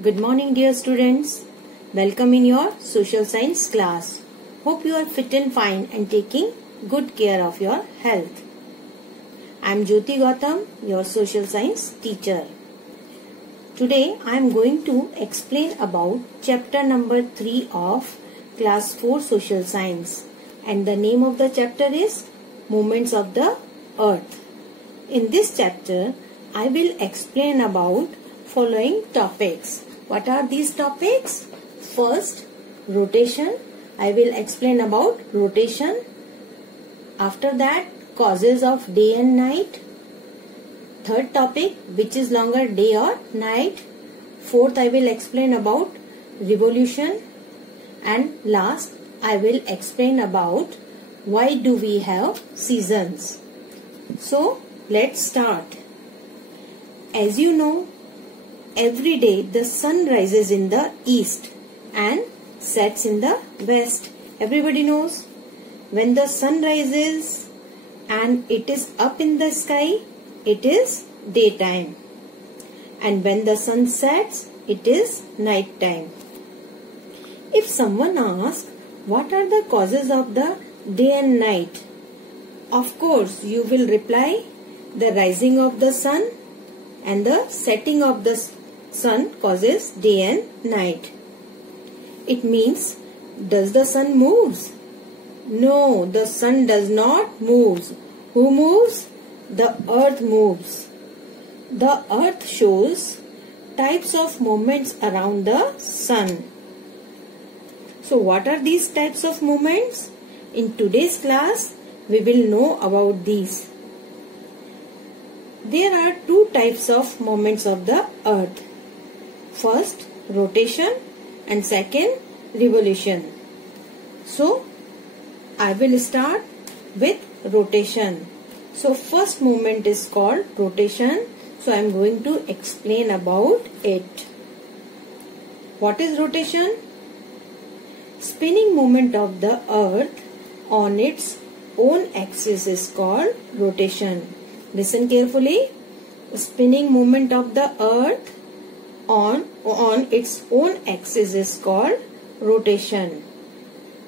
Good morning, dear students. Welcome in your social science class. Hope you are fit and fine and taking good care of your health. I am Jyoti Gautam, your social science teacher. Today I am going to explain about chapter number 3 of class 4 social science, and the name of the chapter is Movements of the Earth. In this chapter I will explain about following topics. What are these topics? First, rotation. I will explain about rotation. After that, causes of day and night. Third topic, which is longer, day or night. Fourth, I will explain about revolution. And last, I will explain about why do we have seasons. So, let's start. As you know, every day the sun rises in the east and sets in the west. Everybody knows when the sun rises and it is up in the sky, it is daytime, and when the sun sets, it is night time. If someone asks what are the causes of the day and night, of course you will reply the rising of the sun and the setting of the sun causes day and night. It means, does the sun moves? No, the sun does not move. Who moves? The earth moves. The earth shows types of movements around the sun. So what are these types of movements? In today's class, we will know about these. There are two types of movements of the earth. First, rotation, and second, revolution. So, I will start with rotation. So, first movement is called rotation. So, I am going to explain about it. What is rotation? Spinning movement of the earth on its own axis is called rotation. Listen carefully. Spinning movement of the earth on its own axis is called rotation.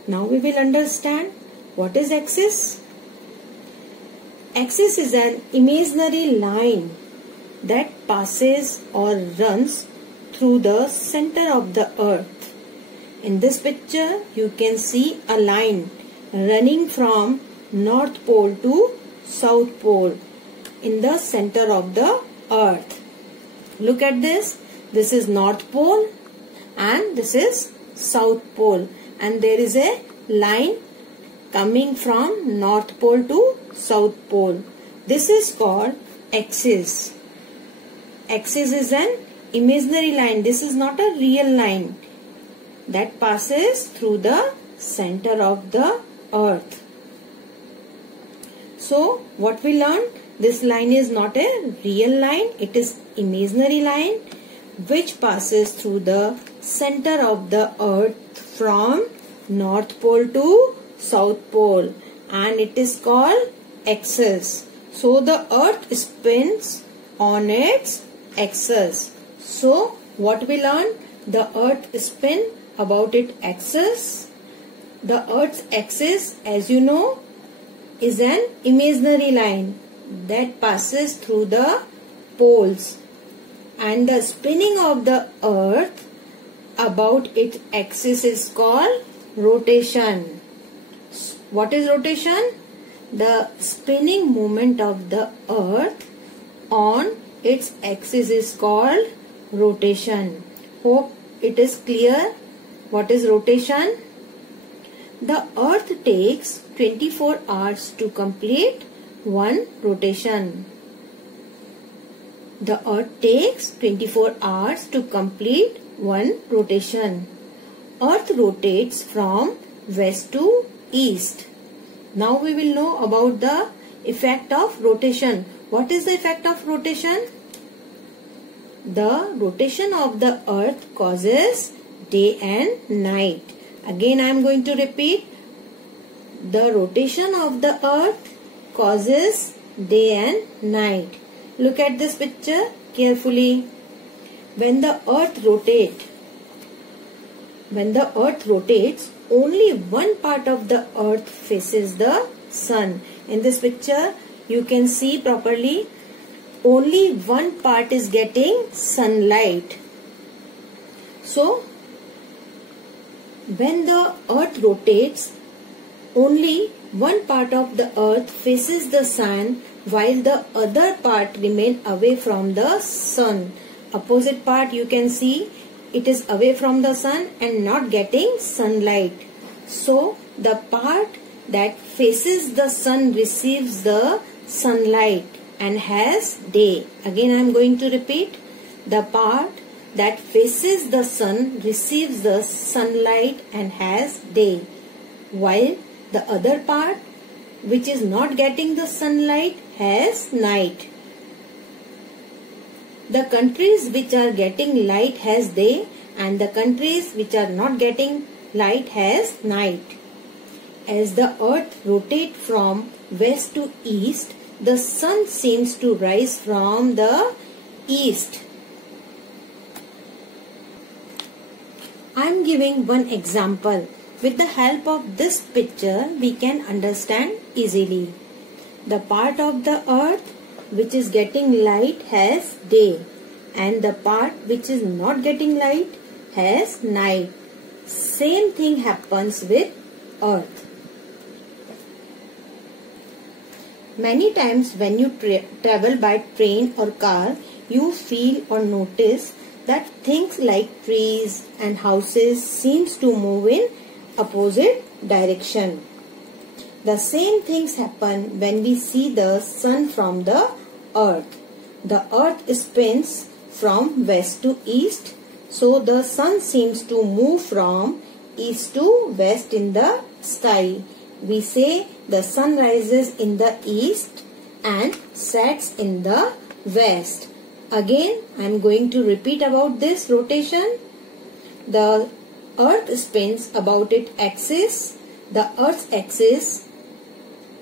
Now we will understand what is axis. Axis is an imaginary line that passes or runs through the center of the earth. In this picture you can see a line running from North Pole to South Pole in the center of the earth. Look at this. This is North Pole and this is South Pole, and there is a line coming from North Pole to South Pole. This is called axis. Axis is an imaginary line. This is not a real line that passes through the center of the earth. So what we learned? This line is not a real line. It is imaginary line which passes through the center of the earth from North Pole to South Pole, and it is called axis. So the earth spins on its axis. So what we learned? The earth spins about its axis. The earth's axis, as you know, is an imaginary line that passes through the poles, and the spinning of the earth about its axis is called rotation. What is rotation? The spinning movement of the earth on its axis is called rotation. Hope it is clear. What is rotation? The earth takes 24 hours to complete one rotation. The earth takes 24 hours to complete one rotation. Earth rotates from west to east. Now we will know about the effect of rotation. What is the effect of rotation? The rotation of the earth causes day and night. Again I am going to repeat. The rotation of the earth causes day and night. Look at this picture carefully. when the earth rotates, only one part of the earth faces the sun. In this picture, you can see properly, only one part is getting sunlight. So, when the earth rotates, only one part of the earth faces the sun, while the other part remain away from the sun. Opposite part, you can see it is away from the sun and not getting sunlight. So, the part that faces the sun receives the sunlight and has day. Again, I am going to repeat. The part that faces the sun receives the sunlight and has day, while the other part, which is not getting the sunlight, has night. The countries which are getting light has day, and the countries which are not getting light has night. As the earth rotates from west to east, the sun seems to rise from the east. I am giving one example. With the help of this picture, we can understand easily. The part of the earth which is getting light has day, and the part which is not getting light has night. Same thing happens with earth. Many times when you travel by train or car, you feel or notice that things like trees and houses seems to move in opposite direction. The same things happen when we see the sun from the earth. The earth spins from west to east, so the sun seems to move from east to west in the sky. We say the sun rises in the east and sets in the west. Again, I am going to repeat about this rotation. The earth spins about its axis. The earth's axis,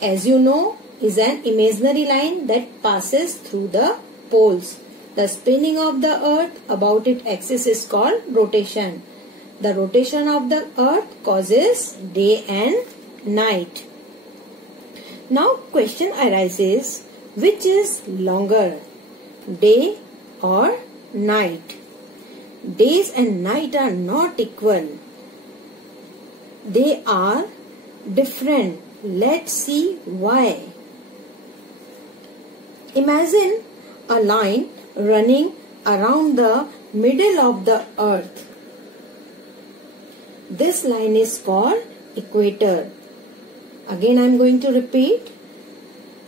as you know, is an imaginary line that passes through the poles. The spinning of the earth about its axis is called rotation. The rotation of the earth causes day and night. Now question arises, which is longer, day or night? Days and night are not equal. They are different. Let's see why. Imagine a line running around the middle of the earth. This line is called equator. Again, I am going to repeat.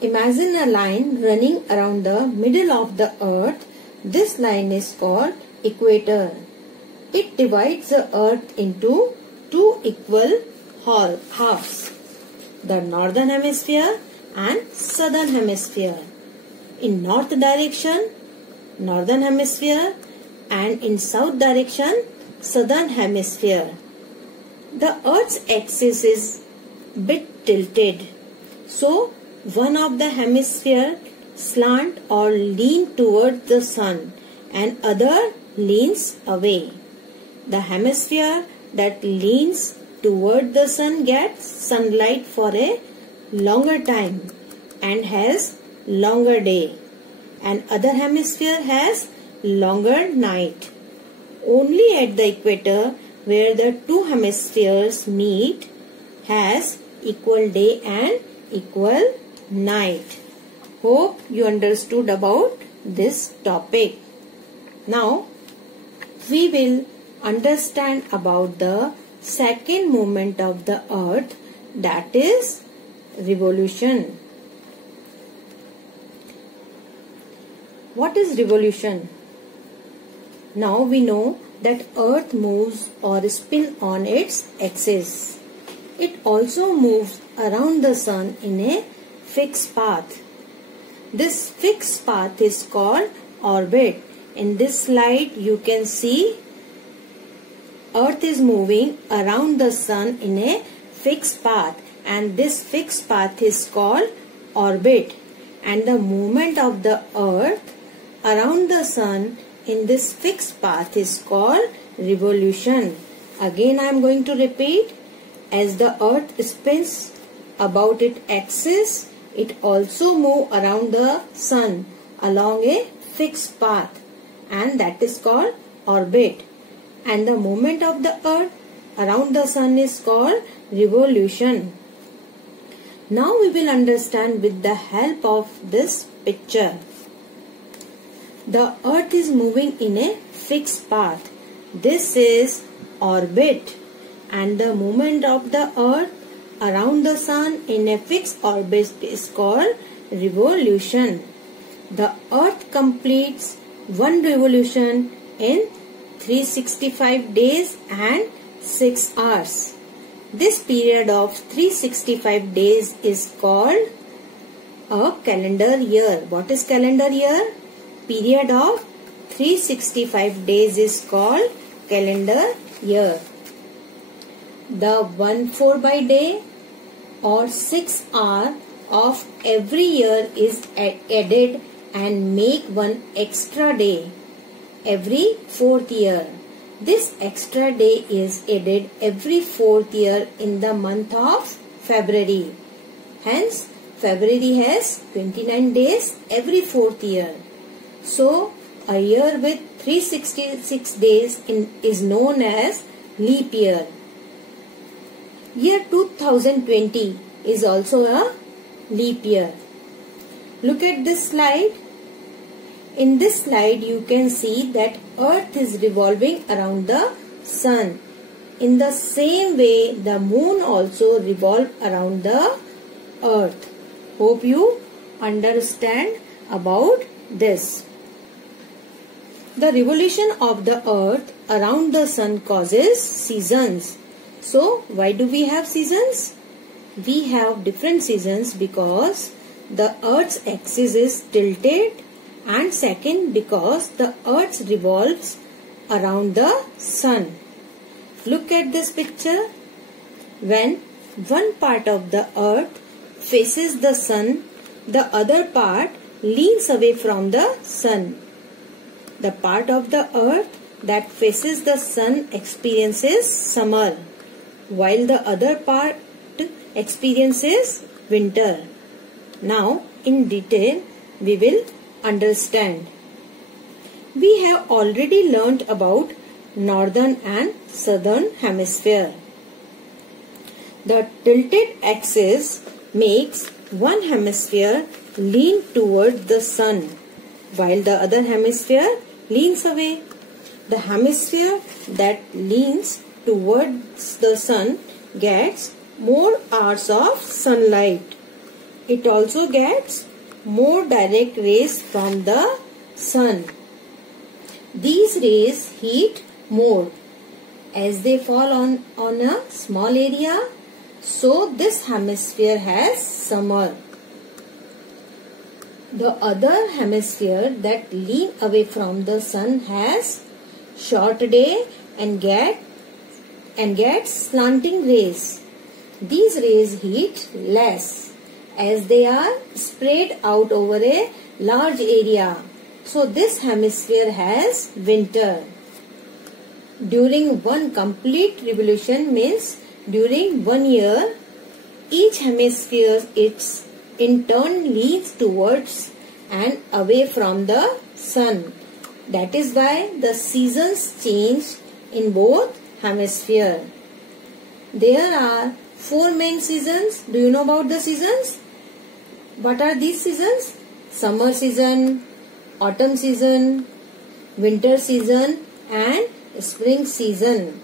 Imagine a line running around the middle of the earth. This line is called equator. It divides the earth into two equal halves, the northern hemisphere and southern hemisphere. In north direction, northern hemisphere, and in south direction, southern hemisphere. The earth's axis is bit tilted, so one of the hemisphere slant or lean towards the sun and other leans away. The hemisphere that leans toward the sun gets sunlight for a longer time and has longer day, and other hemisphere has longer night. Only at the equator, where the two hemispheres meet, has equal day and equal night. Hope you understood about this topic. Now we will understand about the second movement of the earth, that is revolution. What is revolution? Now we know that earth moves or spins on its axis. It also moves around the sun in a fixed path. This fixed path is called orbit. In this slide you can see earth is moving around the sun in a fixed path, and this fixed path is called orbit, and the movement of the earth around the sun in this fixed path is called revolution. Again I am going to repeat. As the earth spins about its axis, it also moves around the sun along a fixed path, and that is called orbit. And the movement of the earth around the sun is called revolution. Now we will understand with the help of this picture. The earth is moving in a fixed path. This is orbit, and the movement of the earth around the sun in a fixed orbit is called revolution. The earth completes one revolution in 365 days and 6 hours. This period of 365 days is called a calendar year. What is calendar year? Period of 365 days is called calendar year. The 1/4 by day or 6 hour of every year is added and make one extra day every 4th year. This extra day is added every 4th year in the month of February. Hence, February has 29 days every 4th year. So, a year with 366 days is known as leap year. Year 2020 is also a leap year. Look at this slide. In this slide you can see that earth is revolving around the sun. In the same way the moon also revolves around the earth. Hope you understand about this. The revolution of the earth around the sun causes seasons. So why do we have seasons? We have different seasons because the earth's axis is tilted, and second because the earth revolves around the sun. Look at this picture. When one part of the earth faces the sun, the other part leans away from the sun. The part of the earth that faces the sun experiences summer, while the other part experiences winter. Now in detail we will understand. We have already learnt about northern and southern hemisphere. The tilted axis makes one hemisphere lean toward the sun, while the other hemisphere leans away. The hemisphere that leans towards the sun gets more hours of sunlight. It also gets more direct rays from the sun. These rays heat more as they fall on a small area. So this hemisphere has summer. The other hemisphere that lean away from the sun has short day and gets slanting rays. These rays heat less as they are spread out over a large area. So this hemisphere has winter. During one complete revolution means during 1 year, each hemisphere in turn leans towards and away from the sun. That is why the seasons change in both hemispheres. There are 4 main seasons. Do you know about the seasons? What are these seasons? Summer season, autumn season, winter season and spring season.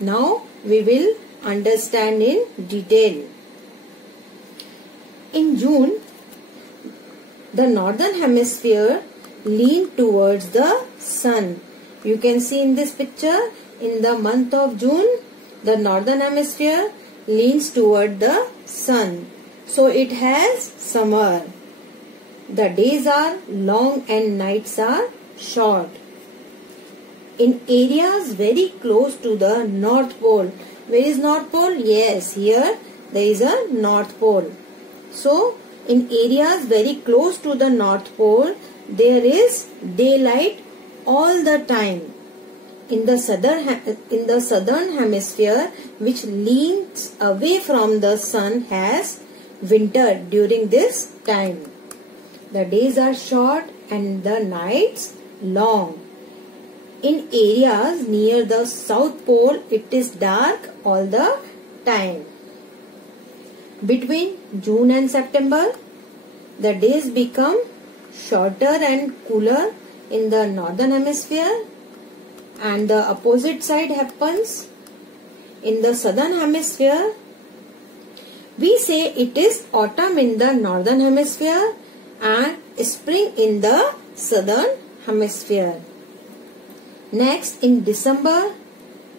Now we will understand in detail. In June, the northern hemisphere lean towards the sun. You can see in this picture, in the month of June, the northern hemisphere leans toward the sun. So it has summer. The days are long and nights are short. In areas very close to the North Pole. Where is North Pole? Yes, here there is a North Pole. So in areas very close to the North Pole, there is daylight all the time. In the southern hemisphere, which leans away from the sun, has winter during this time. The days are short and the nights long. In areas near the South Pole, it is dark all the time. Between June and September, the days become shorter and cooler in the northern hemisphere, and the opposite side happens in the southern hemisphere. We say it is autumn in the northern hemisphere and spring in the southern hemisphere. Next, in December,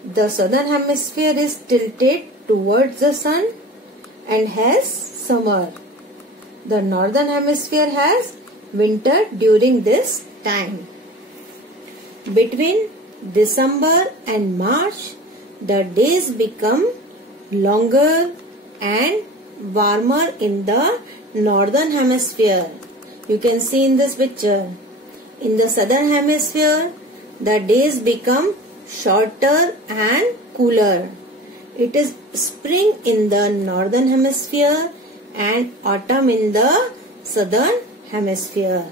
the southern hemisphere is tilted towards the sun and has summer. The northern hemisphere has winter during this time. Between December and March, the days become longer and warmer in the northern hemisphere. You can see in this picture. In the southern hemisphere, the days become shorter and cooler. It is spring in the northern hemisphere and autumn in the southern hemisphere.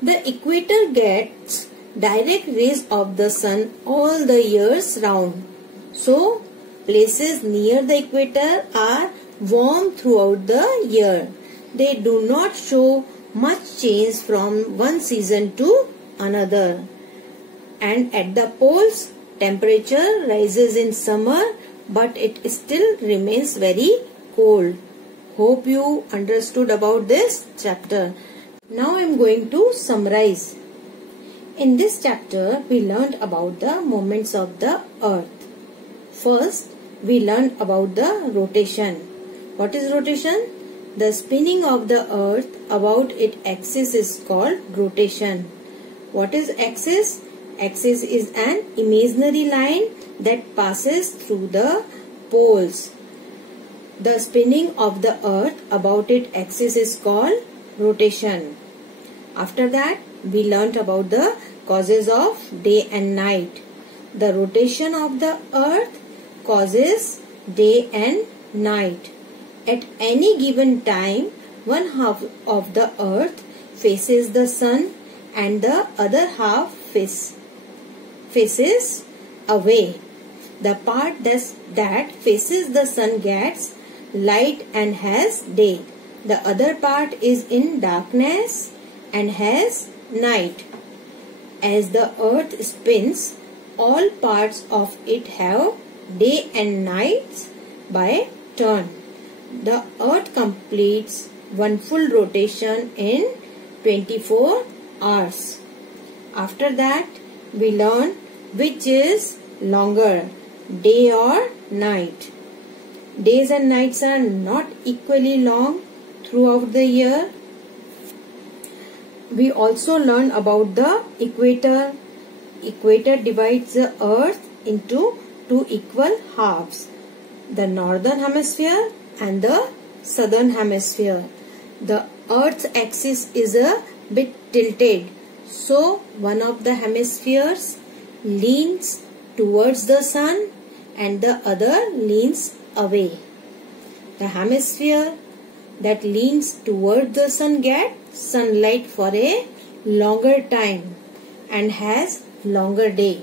The equator gets direct rays of the sun all the years round. So, places near the equator are warm throughout the year. They do not show much change from one season to another. And at the poles, temperature rises in summer, but it still remains very cold. Hope you understood about this chapter. Now I am going to summarize. In this chapter, we learned about the movements of the earth. First, we learned about the rotation. What is rotation? The spinning of the earth about its axis is called rotation. What is axis? Axis is an imaginary line that passes through the poles. The spinning of the earth about its axis is called rotation. After that, we learnt about the causes of day and night. The rotation of the earth causes day and night. At any given time, one half of the earth faces the sun and the other half faces away. The part that faces the sun gets light and has day. The other part is in darkness and has night. As the earth spins, all parts of it have day and nights by turn. The earth completes one full rotation in 24 hours. After that, we learn which is longer, day or night. Days and nights are not equally long throughout the year. We also learn about the equator. Equator divides the earth into two equal halves, the northern hemisphere and the southern hemisphere. The earth's axis is a bit tilted, so one of the hemispheres leans towards the sun and the other leans away. The hemisphere that leans toward the sun gets sunlight for a longer time and has longer day.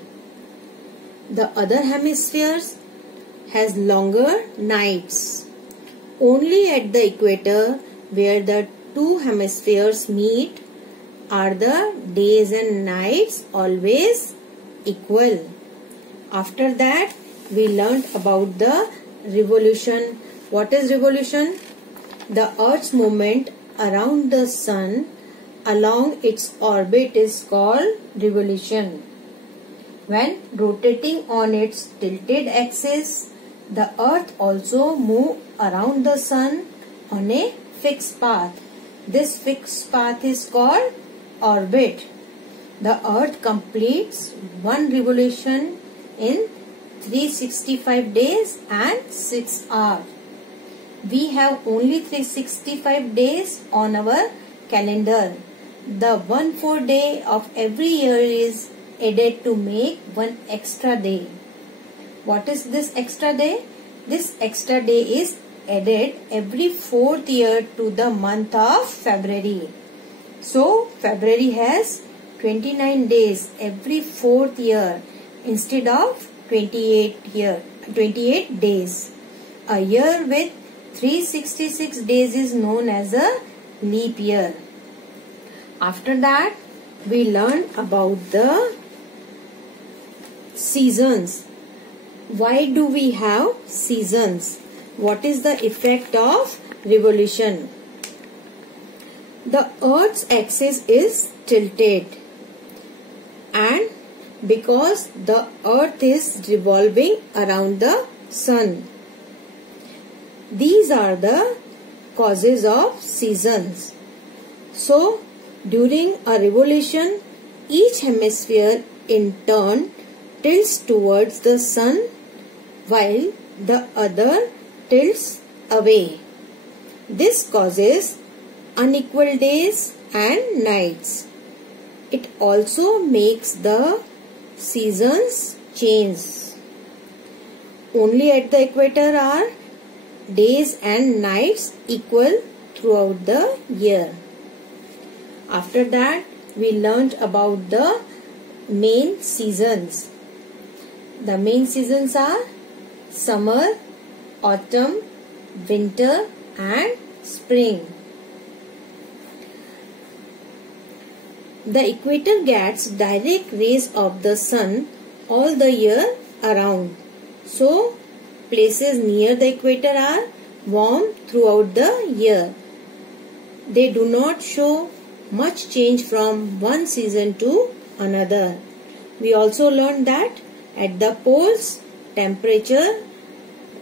The other hemispheres has longer nights. Only at the equator, where the two hemispheres meet, are the days and nights always equal. After that, we learned about the revolution. What is revolution? The earth's movement around the sun along its orbit is called revolution. When rotating on its tilted axis, the earth also moves around the sun on a fixed path. This fixed path is called orbit. The earth completes one revolution in 365 days and 6 hours. We have only 365 days on our calendar. the 1/4 day of every year is added to make one extra day. What is this extra day? This extra day is added every 4th year to the month of February. So February has 29 days every 4th year instead of 28 days. A year with 366 days is known as a leap year. After that, we learn about the seasons. Why do we have seasons? What is the effect of revolution? The Earth's axis is tilted, and because the Earth is revolving around the Sun. These are the causes of seasons. So, during a revolution, each hemisphere in turn tilts towards the Sun while the other tilts away. This causes unequal days and nights. It also makes the seasons change. Only at the equator are days and nights equal throughout the year. After that, we learned about the main seasons. The main seasons are summer, autumn, winter and spring. The equator gets direct rays of the sun all the year around. So, places near the equator are warm throughout the year. They do not show much change from one season to another. We also learned that at the poles, temperature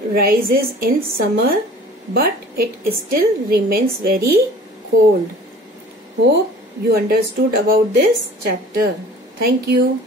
rises in summer, but it still remains very cold. Hope you understood about this chapter. Thank you.